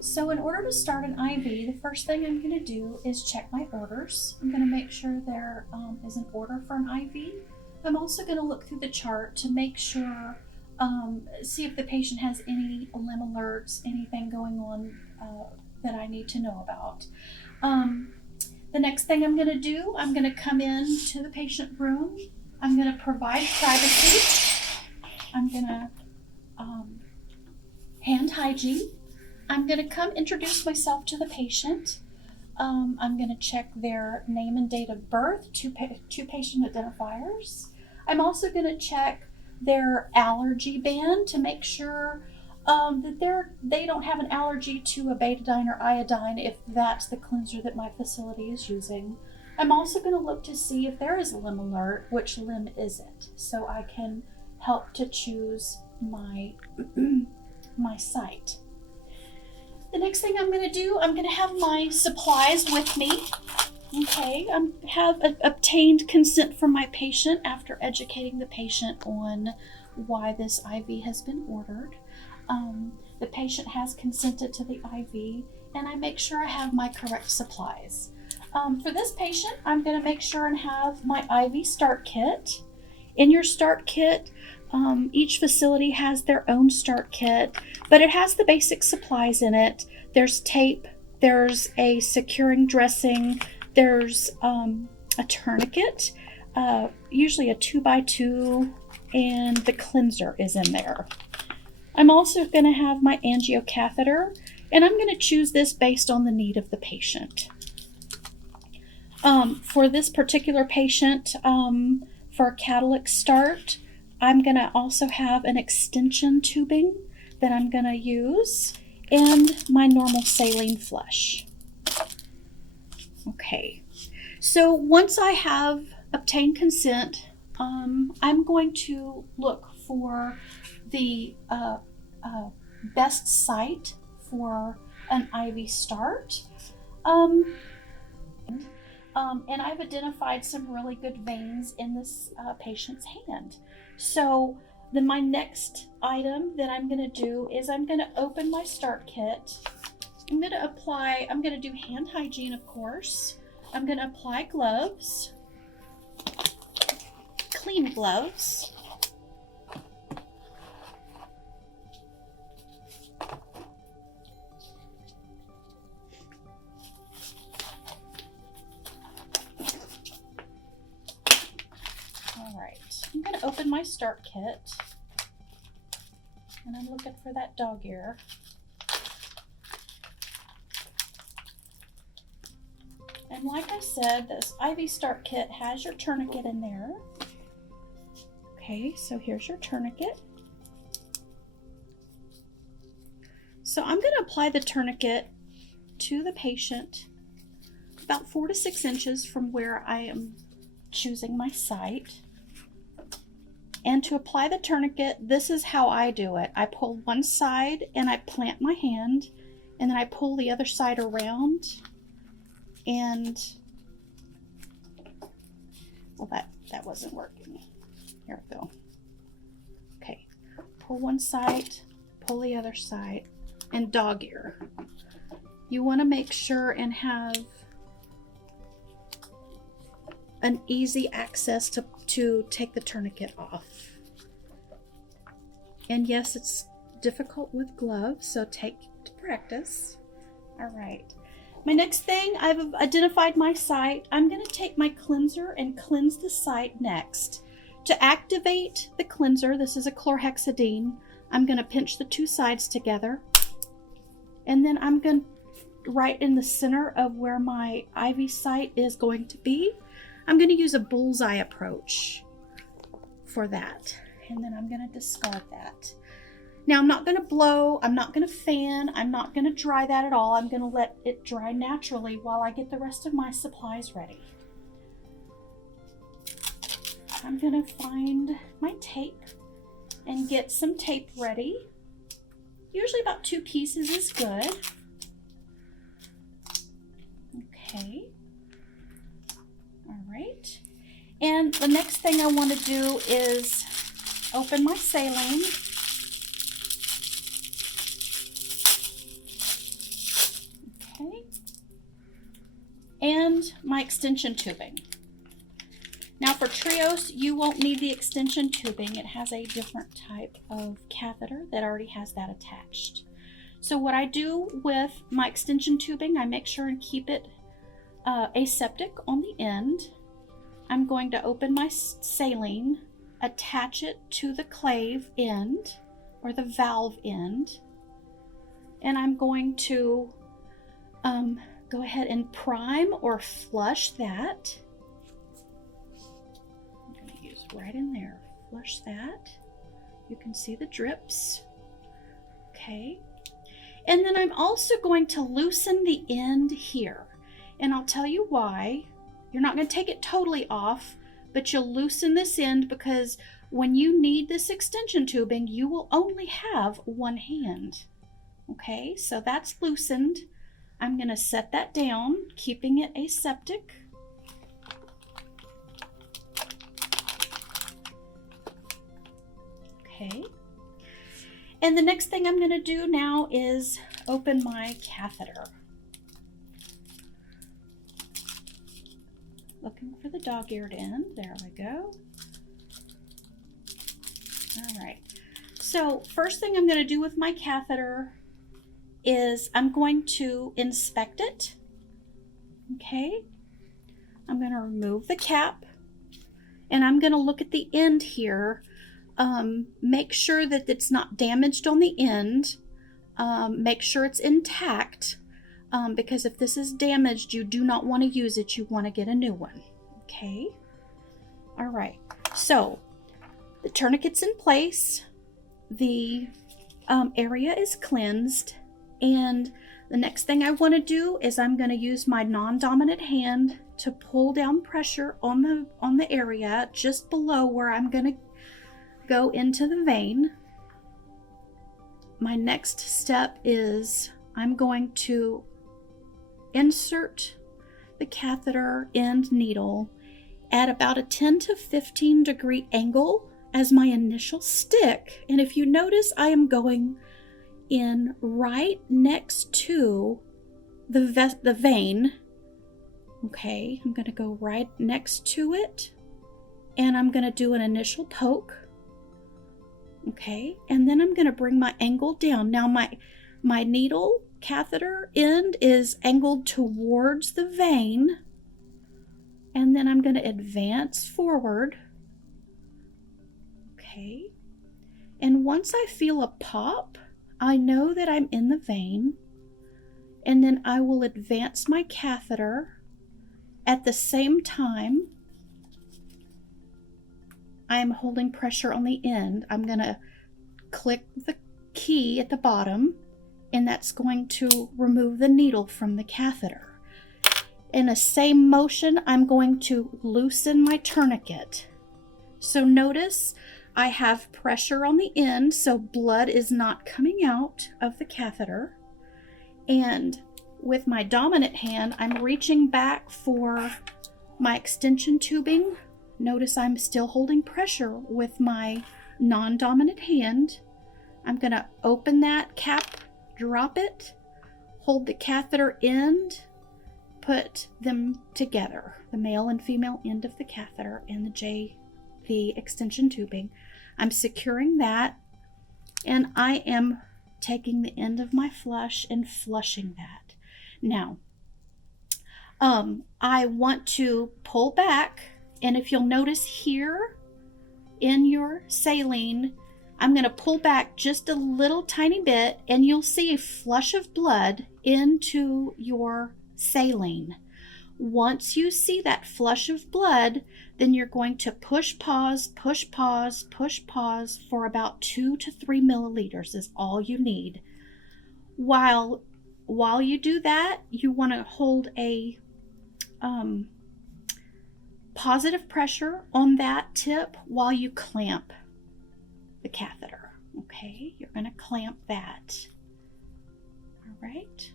So in order to start an IV, the first thing I'm going to do is check my orders. I'm going to make sure there is an order for an IV. I'm also going to look through the chart to make sure, see if the patient has any limb alerts, anything going on that I need to know about. The next thing I'm going to do, I'm going to come in to the patient room. I'm going to provide privacy. I'm going to hand hygiene. I'm going to come introduce myself to the patient. I'm going to check their name and date of birth, two patient identifiers. I'm also going to check their allergy band to make sure that they don't have an allergy to a betadine or iodine if that's the cleanser that my facility is using. I'm also going to look to see if there is a limb alert, which limb is it, so I can help to choose my my site. The next thing I'm going to do, I'm going to have my supplies with me. Okay, I have obtained consent from my patient after educating the patient on why this IV has been ordered. The patient has consented to the IV, and I make sure I have my correct supplies. For this patient, I'm going to make sure and have my IV start kit. In your start kit, each facility has their own start kit, but it has the basic supplies in it. There's tape, there's a securing dressing, there's a tourniquet, usually a 2x2, and the cleanser is in there. I'm also going to have my angiocatheter, and I'm going to choose this based on the need of the patient. For this particular patient, for a catalytic start, I'm going to also have an extension tubing that I'm going to use and my normal saline flush. Okay, so once I have obtained consent, I'm going to look for the best site for an IV start. And I've identified some really good veins in this patient's hand. So then my next item that I'm going to do is I'm going to open my start kit. I'm going to do hand hygiene, of course. I'm going to apply gloves, clean gloves. I'm going to open my start kit, and I'm looking for that dog ear. And like I said, this IV start kit has your tourniquet in there. Okay, so here's your tourniquet. So I'm going to apply the tourniquet to the patient about 4 to 6 inches from where I am choosing my site. And to apply the tourniquet, this is how I do it. I pull one side and I plant my hand, and then I pull the other side around, and well, that wasn't working. Here we go. Okay, pull one side, pull the other side, and dog ear. You want to make sure and have an easy access to take the tourniquet off. And yes, it's difficult with gloves, so take to practice. All right. My next thing, I've identified my site. I'm going to take my cleanser and cleanse the site next. To activate the cleanser, this is a chlorhexidine. I'm going to pinch the two sides together, and then I'm going to, right in the center of where my IV site is going to be, I'm going to use a bullseye approach for that, and then I'm going to discard that. Now I'm not going to blow, I'm not going to fan, I'm not going to dry that at all. I'm going to let it dry naturally while I get the rest of my supplies ready. I'm going to find my tape and get some tape ready. Usually about 2 pieces is good. Okay. All right. And the next thing I want to do is open my saline. and my extension tubing. Now for Trios, you won't need the extension tubing. It has a different type of catheter that already has that attached. So what I do with my extension tubing, I make sure and keep it aseptic on the end. I'm going to open my saline, attach it to the clave end or the valve end, and I'm going to go ahead and prime or flush that. Right in there, flush that. You can see the drips. Okay, and then I'm also going to loosen the end here, and I'll tell you why. You're not going to take it totally off, but you'll loosen this end because when you need this extension tubing, you will only have one hand. Okay, so that's loosened. I'm going to set that down, keeping it aseptic. Okay, and the next thing I'm going to do now is open my catheter. Looking for the dog-eared end. There we go. All right. So first thing I'm going to do with my catheter is I'm going to inspect it. Okay. I'm going to remove the cap, and I'm going to look at the end here. Make sure that it's not damaged on the end. Make sure it's intact, because if this is damaged, you do not want to use it. You want to get a new one. Okay. All right. So the tourniquet's in place. The area is cleansed. And the next thing I want to do is I'm going to use my non-dominant hand to pull down pressure on the area just below where I'm going to go into the vein. My next step is I'm going to insert the catheter end needle at about a 10 to 15 degree angle as my initial stick. And if you notice, I am going in right next to the vein. Okay, I'm going to go right next to it, and I'm going to do an initial poke. Okay, and then I'm going to bring my angle down. Now my needle catheter end is angled towards the vein, and then I'm going to advance forward. Okay, and once I feel a pop, I know that I'm in the vein, and then I will advance my catheter. At the same time, I am holding pressure on the end. I'm going to click the key at the bottom, and that's going to remove the needle from the catheter. In the same motion, I'm going to loosen my tourniquet. So notice I have pressure on the end, so blood is not coming out of the catheter. And with my dominant hand, I'm reaching back for my extension tubing. Notice I'm still holding pressure with my non-dominant hand. I'm going to open that cap, drop it, hold the catheter end, put them together, the male and female end of the catheter and the extension tubing. I'm securing that, and I am taking the end of my flush and flushing that. Now, I want to pull back, and if you'll notice here in your saline, I'm going to pull back just a little tiny bit, and you'll see a flush of blood into your saline. Once you see that flush of blood, then you're going to push pause, push pause, push pause for about 2 to 3 milliliters is all you need. While you do that, you want to hold a positive pressure on that tip while you clamp the catheter. Okay, you're going to clamp that. All right.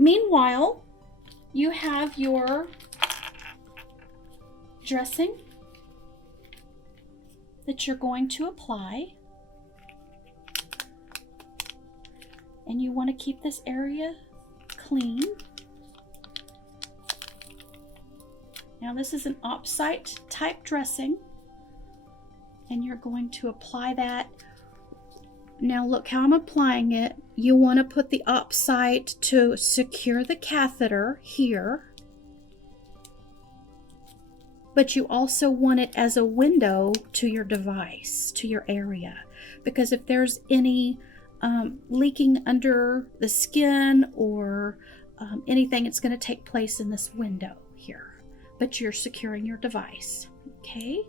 Meanwhile, you have your dressing that you're going to apply. And you want to keep this area clean. Now this is an opsite type dressing, and you're going to apply that. Now look how I'm applying it. You want to put the opsite to secure the catheter here, but you also want it as a window to your device, to your area, because if there's any leaking under the skin or anything, it's going to take place in this window here, but you're securing your device. Okay.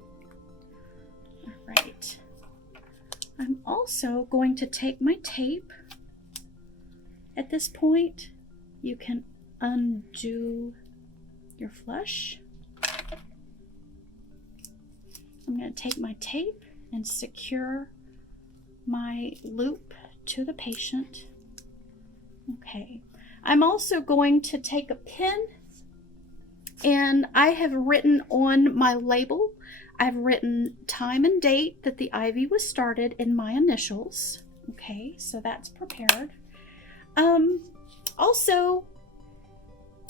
All right. I'm also going to take my tape. At this point, you can undo your flush. I'm going to take my tape and secure my loop to the patient. Okay. I'm also going to take a pen, and I have written on my label, I've written time and date that the IV was started in my initials. Okay, so that's prepared. Also,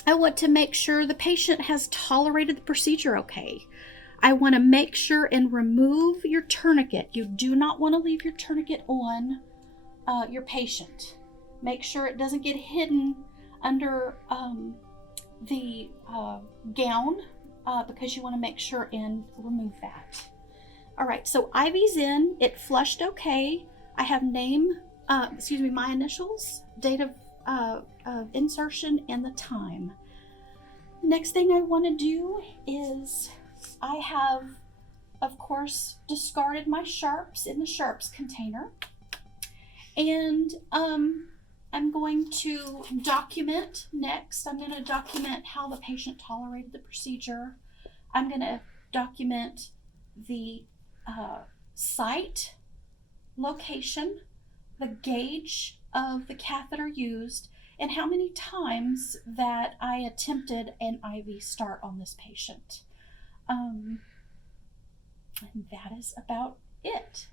I want to make sure the patient has tolerated the procedure okay. I want to make sure and remove your tourniquet. You do not want to leave your tourniquet on your patient. Make sure it doesn't get hidden under the gown, because you want to make sure and remove that. All right, so IV's in, it flushed okay. I have my initials, date of insertion, and the time. Next thing I want to do is I have, of course, discarded my sharps in the sharps container. And I'm going to document next. I'm going to document how the patient tolerated the procedure. I'm going to document the site, location, the gauge of the catheter used, and how many times that I attempted an IV start on this patient. And that is about it.